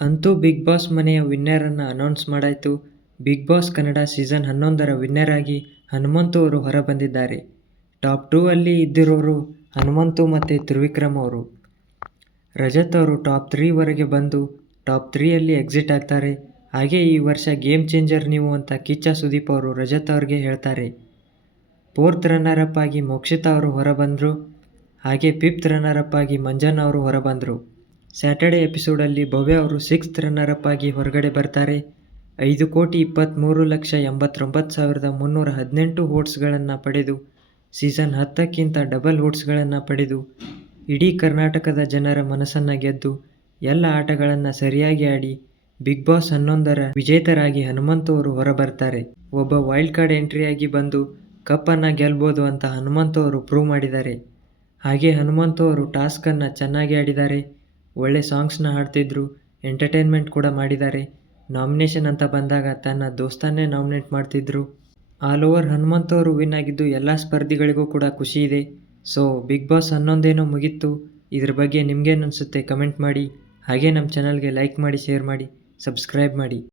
ಅಂತೂ Big Boss ಮನೆಯ ವಿನ್ನರನ್ನು ಅನೌನ್ಸ್ ಮಾಡಾಯಿತು. ಬಿಗ್ ಬಾಸ್ ಕನ್ನಡ ಸೀಸನ್ 11ರ ವಿನ್ನರ್ ಆಗಿ ಹನುಮಂತು ಅವರು ಹೊರಬಂದಿದ್ದಾರೆ. ಟಾಪ್ 2 ಅಲ್ಲಿ ಇದ್ದಿರೋರು ಹನುಮಂತು ಮತ್ತು ತ್ರಿವಿಕ್ರಮ್ ಅವರು. ರಜತ್ ಅವರು ಟಾಪ್ 3 ವರೆಗೆ ಬಂದು ಟಾಪ್ 3ಯಲ್ಲಿ ಎಕ್ಸಿಟ್ ಆಗ್ತಾರೆ. ಹಾಗೆ ಈ ವರ್ಷ ಗೇಮ್ ಚೇಂಜರ್ ನೀವು ಅಂತ ಕಿಚ್ಚ ಸುದೀಪ್ ಅವರು ರಜತ್ ಅವ್ರಿಗೆ ಹೇಳ್ತಾರೆ. 4th ರನ್ನರ್ ಅಪ್ ಆಗಿ ಮೋಕ್ಷಿತಾ ಅವರು ಹೊರಬಂದರು. ಹಾಗೆ 5th ರನ್ನರ್ ಅಪ್ ಆಗಿ ಮಂಜನ್ ಅವರು ಹೊರಬಂದರು. ಸ್ಯಾಟರ್ಡೆ ಎಪಿಸೋಡಲ್ಲಿ ಭವ್ಯ ಅವರು 6th ರನ್ನರ್ ಅಪ್ ಆಗಿ ಹೊರಗಡೆ ಬರ್ತಾರೆ. 5,23,89,318 ವೋಟ್ಸ್ಗಳನ್ನು ಪಡೆದು ಸೀಸನ್ 10ಕ್ಕಿಂತ ಡಬಲ್ ವೋಟ್ಸ್ಗಳನ್ನು ಪಡೆದು ಇಡೀ ಕರ್ನಾಟಕದ ಜನರ ಮನಸ್ಸನ್ನು ಗೆದ್ದು ಎಲ್ಲ ಆಟಗಳನ್ನು ಸರಿಯಾಗಿ ಆಡಿ ಬಿಗ್ ಬಾಸ್ 11ರ ವಿಜೇತರಾಗಿ ಹನುಮಂತು ಅವರು ಹೊರಬರ್ತಾರೆ. ಒಬ್ಬ ವೈಲ್ಡ್ ಕಾರ್ಡ್ ಎಂಟ್ರಿಯಾಗಿ ಬಂದು ಕಪ್ಪನ್ನು ಗೆಲ್ಬೋದು ಅಂತ ಹನುಮಂತು ಅವರು ಪ್ರೂವ್ ಮಾಡಿದ್ದಾರೆ. ಹಾಗೆ ಹನುಮಂತು ಅವರು ಟಾಸ್ಕನ್ನು ಚೆನ್ನಾಗಿ ಆಡಿದ್ದಾರೆ. ಒಳ್ಳೆ ಸಾಂಗ್ಸ್ನ ಹಾಡ್ತಿದ್ರು, ಎಂಟರ್ಟೈನ್ಮೆಂಟ್ ಕೂಡ ಮಾಡಿದ್ದಾರೆ. ನಾಮಿನೇಷನ್ ಅಂತ ಬಂದಾಗ ತನ್ನ ದೋಸ್ತಾನ್ನೇ ನಾಮಿನೇಟ್ ಮಾಡ್ತಿದ್ರು. ಆಲ್ ಓವರ್ ಹನುಮಂತು ಅವರು ವಿನ್ ಆಗಿದ್ದು ಎಲ್ಲ ಸ್ಪರ್ಧಿಗಳಿಗೂ ಕೂಡ ಖುಷಿ ಇದೆ. ಸೊ ಬಿಗ್ ಬಾಸ್ 11 ಏನೋ ಮುಗೀತು. ಇದ್ರ ಬಗ್ಗೆ ನಿಮ್ಗೇನು ಅನಿಸುತ್ತೆ ಕಮೆಂಟ್ ಮಾಡಿ. ಹಾಗೆ ನಮ್ಮ ಚಾನಲ್ಗೆ ಲೈಕ್ ಮಾಡಿ, ಶೇರ್ ಮಾಡಿ, ಸಬ್ಸ್ಕ್ರೈಬ್ ಮಾಡಿ.